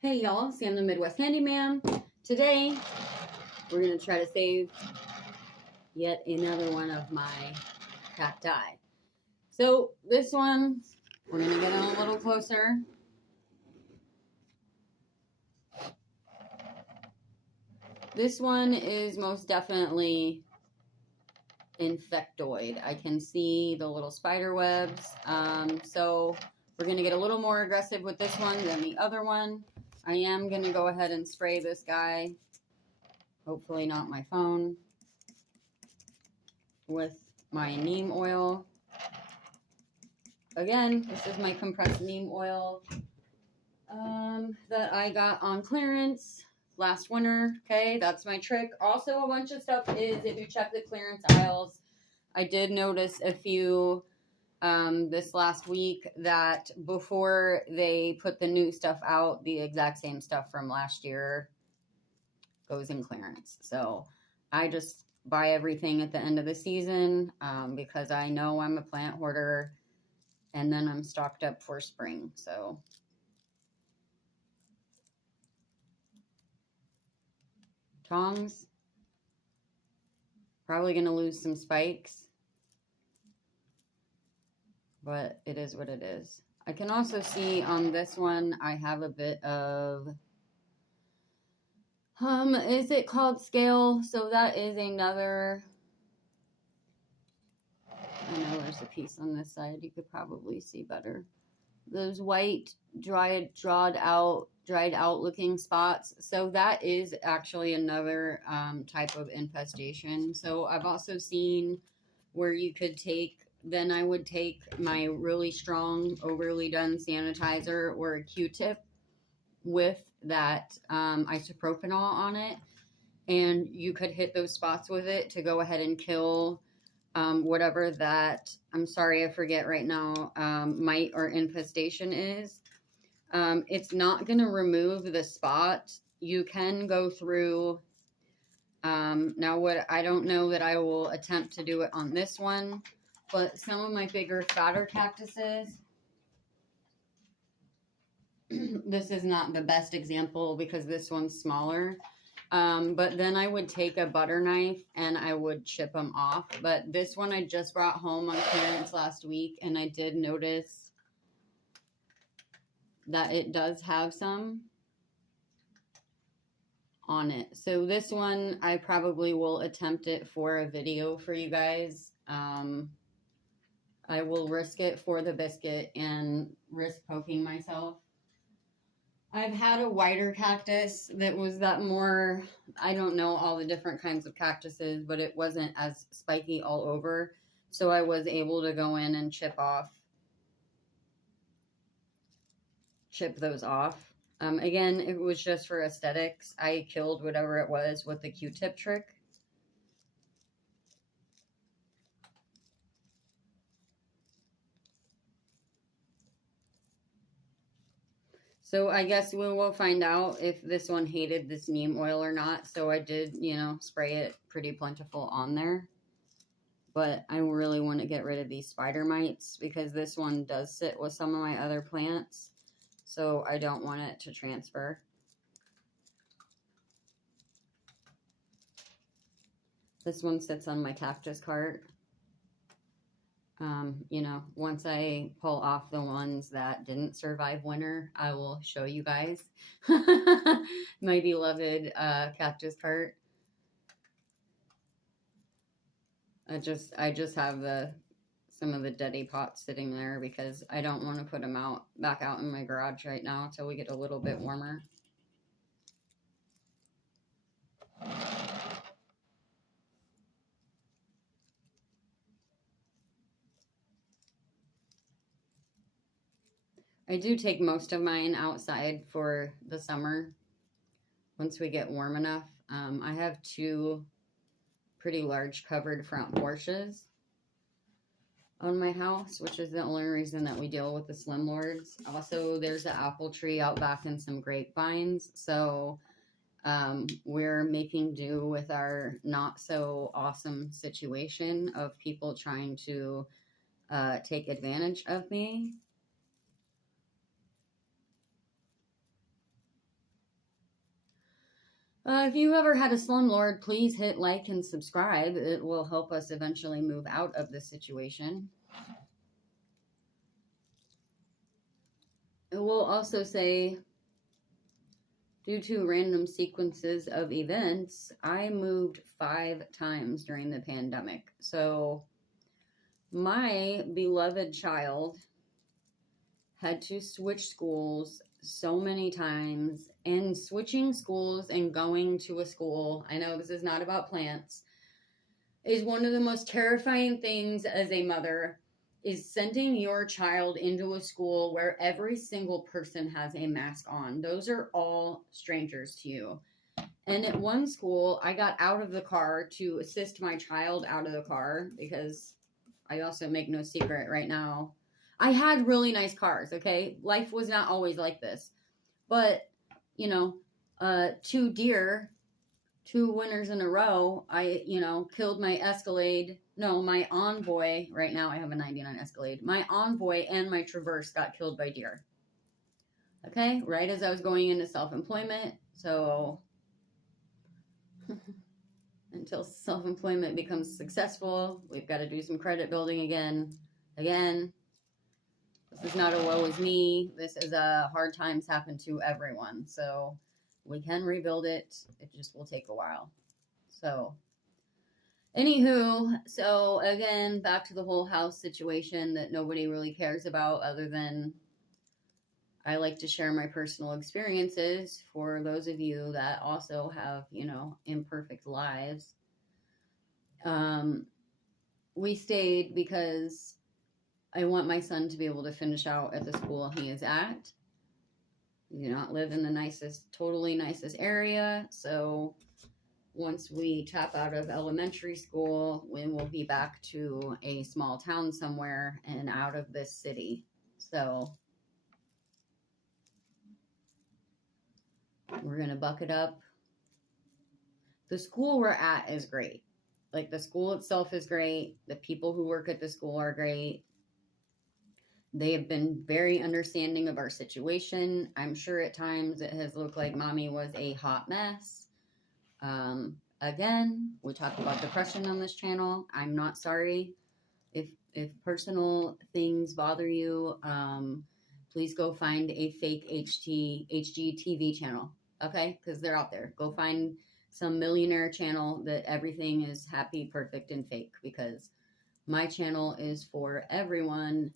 Hey y'all, Sam the Midwest Handyman. Today, we're going to try to save yet another one of my cacti. So this one, we're going to get in a little closer. This one is most definitely infectoid. I can see the little spider webs. So we're going to get a little more aggressive with this one than the other one. I am going to go ahead and spray this guy, hopefully not my phone, with my neem oil. Again, this is my compressed neem oil that I got on clearance last winter. Okay, that's my trick. Also, a bunch of stuff is, if you check the clearance aisles, I did notice a few this last week that before they put the new stuff out, the exact same stuff from last year goes in clearance. So I just buy everything at the end of the season because I know I'm a plant hoarder, and then I'm stocked up for spring. So tongs, probably going to lose some spikes, but it is what it is. I can also see on this one, I have a bit of, is it called scale? So that is another, I know there's a piece on this side. You could probably see better. Those white, dried out looking spots. So that is actually another type of infestation. So I've also seen where you could take, then I would take my really strong, overly done sanitizer or a Q-tip with that isopropanol on it. And you could hit those spots with it to go ahead and kill whatever that, I'm sorry, I forget right now, mite or infestation is. It's not going to remove the spot. You can go through, now what, I don't know that I will attempt to do it on this one, but some of my bigger, fatter cactuses, this is not the best example because this one's smaller. But then I would take a butter knife and I would chip them off. But this one I just brought home on clearance last week, and I did notice that it does have some on it. So this one, I probably will attempt it for a video for you guys. I will risk it for the biscuit and risk poking myself. I've had a wider cactus that was that more, I don't know all the different kinds of cactuses, but it wasn't as spiky all over. So I was able to go in and chip those off. Again, it was just for aesthetics. I killed whatever it was with the Q-tip trick. So I guess we will find out if this one hated this neem oil or not. So I did, spray it pretty plentiful on there. But I really want to get rid of these spider mites because this one does sit with some of my other plants. So I don't want it to transfer. This one sits on my cactus cart. Once I pull off the ones that didn't survive winter, I will show you guys my beloved cactus cart. I just have some of the deady pots sitting there because I don't want to put them back out in my garage right now until we get a little bit warmer. I do take most of mine outside for the summer once we get warm enough. I have two pretty large covered front porches on my house, which is the only reason that we deal with the slumlords. Also, there's an apple tree out back and some grapevines. So we're making do with our not so awesome situation of people trying to take advantage of me. If you've ever had a slumlord, please hit like and subscribe. It will help us eventually move out of this situation. It will also say, due to random sequences of events, I moved 5 times during the pandemic. So my beloved child had to switch schools so many times, and switching schools and going to a school, I know this is not about plants, is one of the most terrifying things as a mother, is sending your child into a school where every single person has a mask on. Those are all strangers to you. And at one school, I got out of the car to assist my child out of the car, because I also make no secret right now, I had really nice cars, okay? Life was not always like this. But, you know, 2 deer, 2 winners in a row, I, killed my Escalade. No, my Envoy. Right now I have a 99 Escalade. My Envoy and my Traverse got killed by deer. Okay? Right as I was going into self-employment. So until self-employment becomes successful, we've got to do some credit building again. This is not a woe is me. This is a hard times happen to everyone. So we can rebuild it. It just will take a while. So anywho, so again, back to the whole house situation that nobody really cares about, other than I like to share my personal experiences for those of you that also have, imperfect lives. We stayed because I want my son to be able to finish out at the school he is at. We do not live in the totally nicest area. So once we tap out of elementary school, we will be back to a small town somewhere and out of this city. So we're going to buck it up. The school we're at is great. Like, the school itself is great. The people who work at the school are great. They have been very understanding of our situation. I'm sure at times it has looked like mommy was a hot mess. Again, we talk about depression on this channel. I'm not sorry. If personal things bother you, please go find a fake HGTV channel. Okay? Because they're out there. Go find some millionaire channel that everything is happy, perfect, and fake. Because my channel is for everyone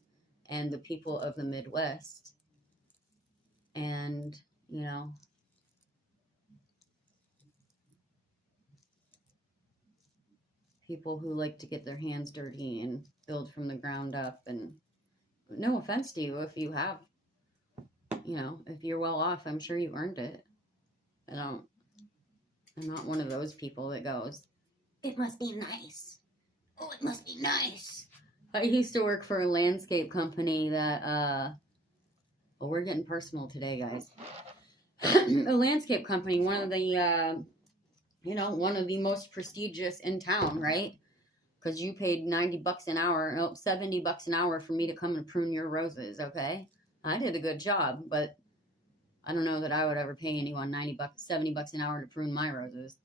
and the people of the Midwest. And, people who like to get their hands dirty and build from the ground up. And no offense to you if you have, if you're well off, I'm sure you earned it. I'm not one of those people that goes, it must be nice. Oh, it must be nice. I used to work for a landscape company that, well, we're getting personal today, guys. A landscape company, one of the most prestigious in town, right? Because you paid $90 an hour, no, $70 an hour for me to come and prune your roses, okay? I did a good job, but I don't know that I would ever pay anyone $90, $70 an hour to prune my roses.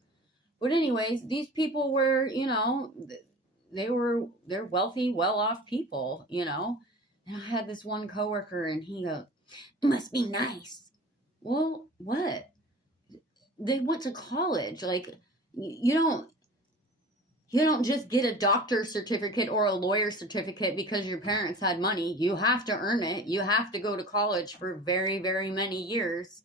But anyways, these people were, they're wealthy, well-off people, And I had this one coworker, and he goes, it must be nice. Well, what? They went to college. Like, you don't just get a doctor's certificate or a lawyer's certificate because your parents had money. You have to earn it. You have to go to college for very, very many years,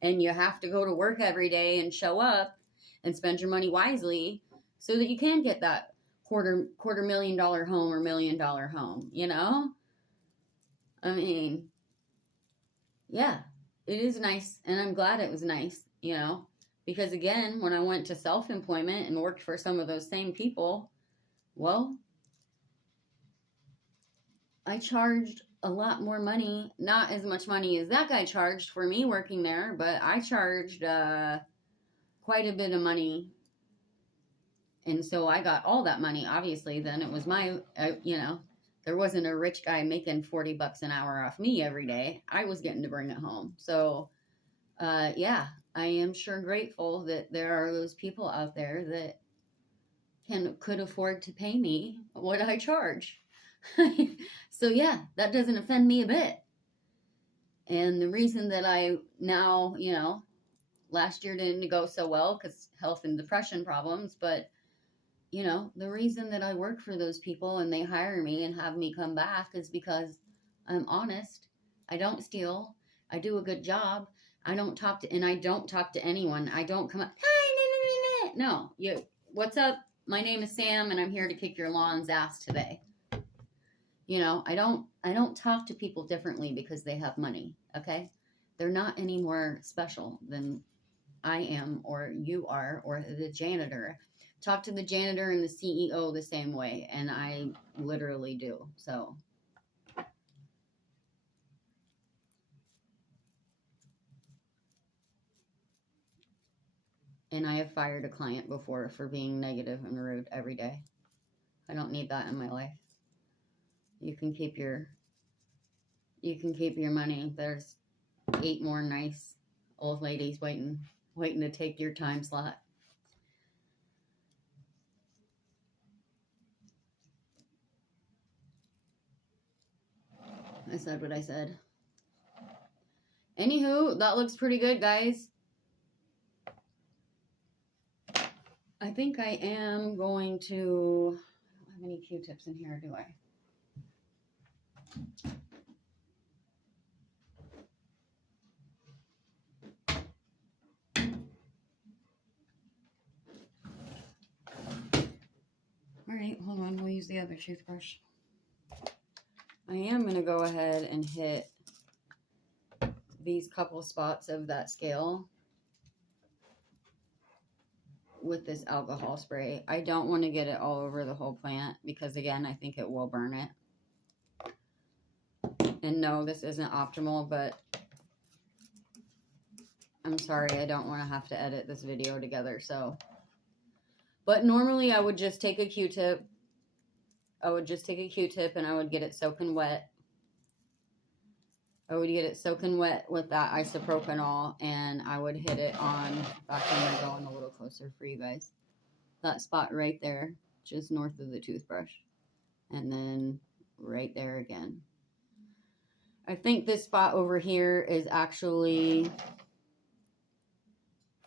and you have to go to work every day and show up and spend your money wisely so that you can get that $250,000 home or $1 million home, I mean, yeah, it is nice, and I'm glad it was nice, because again, when I went to self-employment and worked for some of those same people, well, I charged a lot more money, not as much money as that guy charged for me working there, but I charged quite a bit of money. And so I got all that money. Obviously, then it was my, there wasn't a rich guy making $40 an hour off me every day. I was getting to bring it home. So yeah, I am sure grateful that there are those people out there that could afford to pay me what I charge. So yeah, that doesn't offend me a bit. And the reason that I now, last year didn't go so well because health and depression problems, but the reason that I work for those people and they hire me and have me come back is because I'm honest. I don't steal. I do a good job. I don't talk to anyone. I don't come up, hi, no, what's up? My name is Sam and I'm here to kick your lawn's ass today. I don't talk to people differently because they have money, okay? They're not any more special than I am or you are or the janitor. Talk to the janitor and the CEO the same way, and I literally do. So and I have fired a client before for being negative and rude every day. I don't need that in my life. You can keep your money. There's 8 more nice old ladies waiting to take your time slot. I said what I said. Anywho, that looks pretty good, guys. I think I am going to... I don't have any Q-tips in here, do I? All right, hold on. We'll use the other toothbrush. I am going to go ahead and hit these couple spots of that scale with this alcohol spray. I don't want to get it all over the whole plant because, again, I think it will burn it. And no, this isn't optimal, but I'm sorry, I don't want to have to edit this video together, so. But normally I would just take a Q-tip. I would just take a Q-tip and I would get it soaking wet. I would get it soaking wet with that isopropanol and I would hit it on, back when we're going a little closer for you guys. That spot right there, just north of the toothbrush. And then right there again. I think this spot over here is actually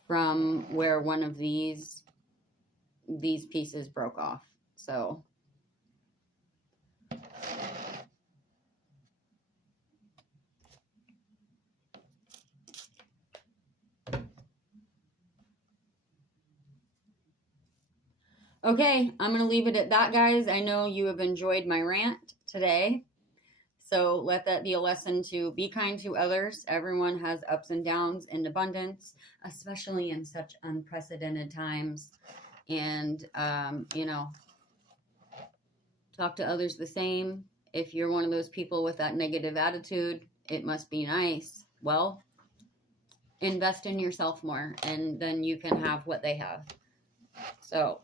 from where one of these pieces broke off. So okay, I'm going to leave it at that, guys. I know you have enjoyed my rant today. So let that be a lesson to be kind to others. Everyone has ups and downs in abundance, especially in such unprecedented times. And, talk to others the same. If you're one of those people with that negative attitude, it must be nice. Well, invest in yourself more, and then you can have what they have. So,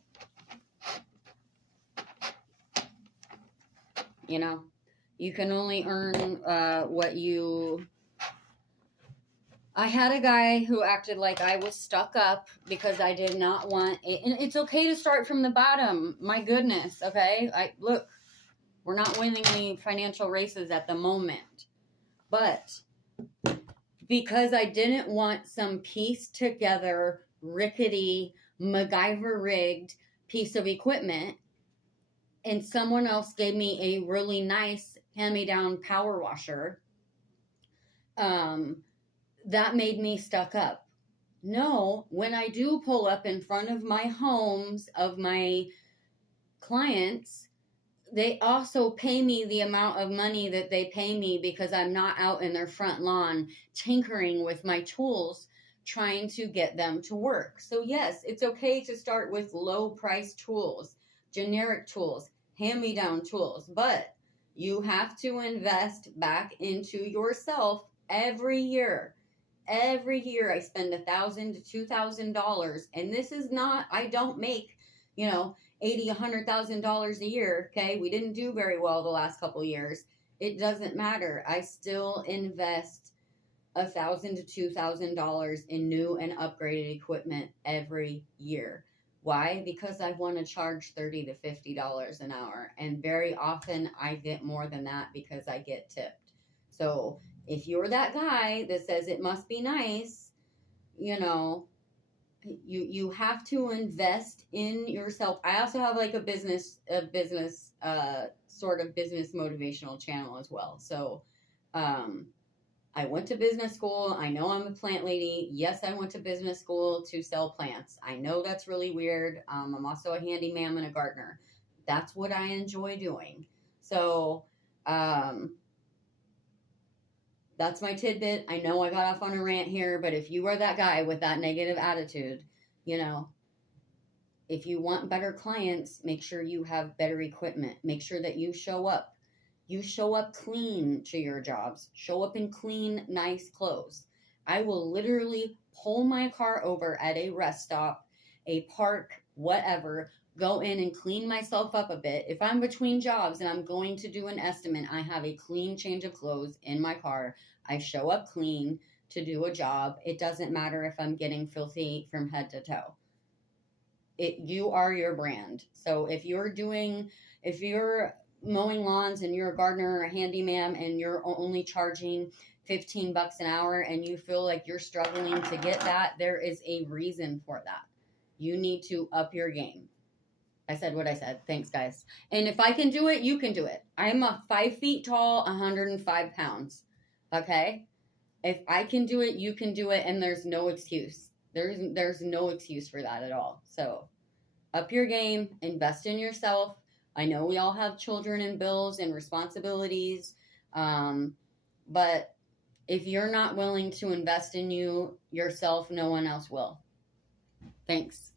you can only earn what you... I had a guy who acted like I was stuck up because I did not want it. And it's okay to start from the bottom. My goodness, okay? Look, we're not winning any financial races at the moment. But because I didn't want some pieced together, rickety, MacGyver-rigged piece of equipment, and someone else gave me a really nice hand-me-down power washer, that made me stuck up. No, when I do pull up in front of my homes of my clients, they also pay me the amount of money that they pay me because I'm not out in their front lawn tinkering with my tools trying to get them to work. So yes, it's okay to start with low price tools, generic tools, hand-me-down tools, but you have to invest back into yourself every year. Every year I spend $1,000 to $2,000, and this is not, I don't make, $80,000, $100,000 a year. Okay. We didn't do very well the last couple years. It doesn't matter. I still invest $1,000 to $2,000 in new and upgraded equipment every year. Why? Because I want to charge $30 to $50 an hour, and very often I get more than that because I get tipped. So if you're that guy that says it must be nice, you know, you have to invest in yourself. I also have like a business sort of business motivational channel as well. So I went to business school. I know I'm a plant lady. Yes, I went to business school to sell plants. I know that's really weird. I'm also a handyman and a gardener. That's what I enjoy doing. So that's my tidbit. I know I got off on a rant here, but if you are that guy with that negative attitude, you know, if you want better clients, make sure you have better equipment. Make sure that you show up. You show up clean to your jobs. Show up in clean, nice clothes. I will literally pull my car over at a rest stop, a park, whatever, go in and clean myself up a bit. If I'm between jobs and I'm going to do an estimate, I have a clean change of clothes in my car. I show up clean to do a job. It doesn't matter if I'm getting filthy from head to toe. You are your brand. So if you're mowing lawns and you're a gardener or a handyman and you're only charging $15 an hour and you feel like you're struggling to get that, there is a reason for that. You need to up your game. I said what I said. Thanks, guys. And if I can do it, you can do it. I'm a 5 feet tall, 105 pounds. Okay? If I can do it, you can do it, and there's no excuse. There's no excuse for that at all. So up your game, invest in yourself. I know we all have children and bills and responsibilities, but if you're not willing to invest in yourself, no one else will. Thanks.